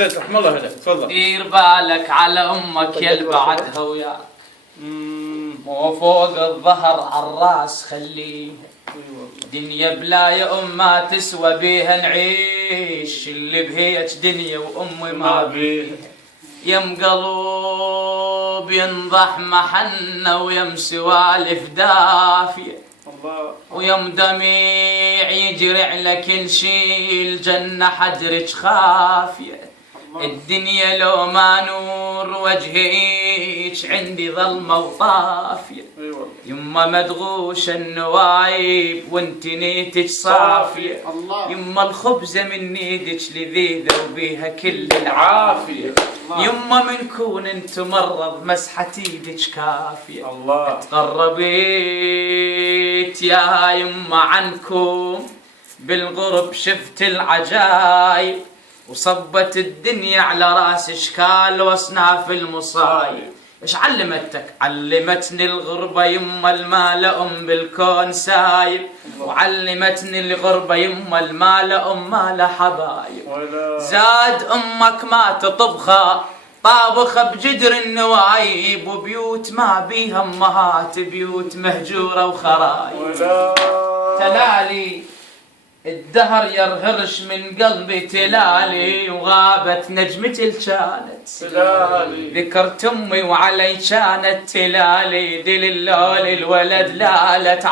استاذ رحم الله هلا تفضل. دير بالك على امك يا بعدها وياك، مو فوق الظهر عالراس خليها، دنيا بلا يا ام ما تسوى بيها نعيش، اللي بهيج دنيا وامي ما بيها. يم قلوب ينضح محنة ويم سوالف دافية، ويم دميع يجري على كل شي، الجنة حجرك خافية. الدنيا لو ما نور وجهيك عندي ظلمة وطافية، يما مدغوشة النوايب وانت نيتك صافية، يما الخبزة من ايدك لذيذة وبيها كل العافية، يما من كون انت مرض مسحة ايدك كافية. تقربيت يا يما عنكم بالغرب شفت العجايب، وصبت الدنيا على راس اشكال واصناف المصايب. ايش علمتك؟ علمتني الغربة يما المال ام بالكون سايب، وعلمتني الغربة يما المال ام مال حبايب. زاد امك ما تطبخها طابخة بجدر النوايب، وبيوت ما بيها امهات بيوت مهجورة وخرايب. تلالي الدهر يرهرش من قلبي تلالي، وغابت نجمتي الكانت ذكرت امي وعلي كانت تلالي، دل اللول الولد لالت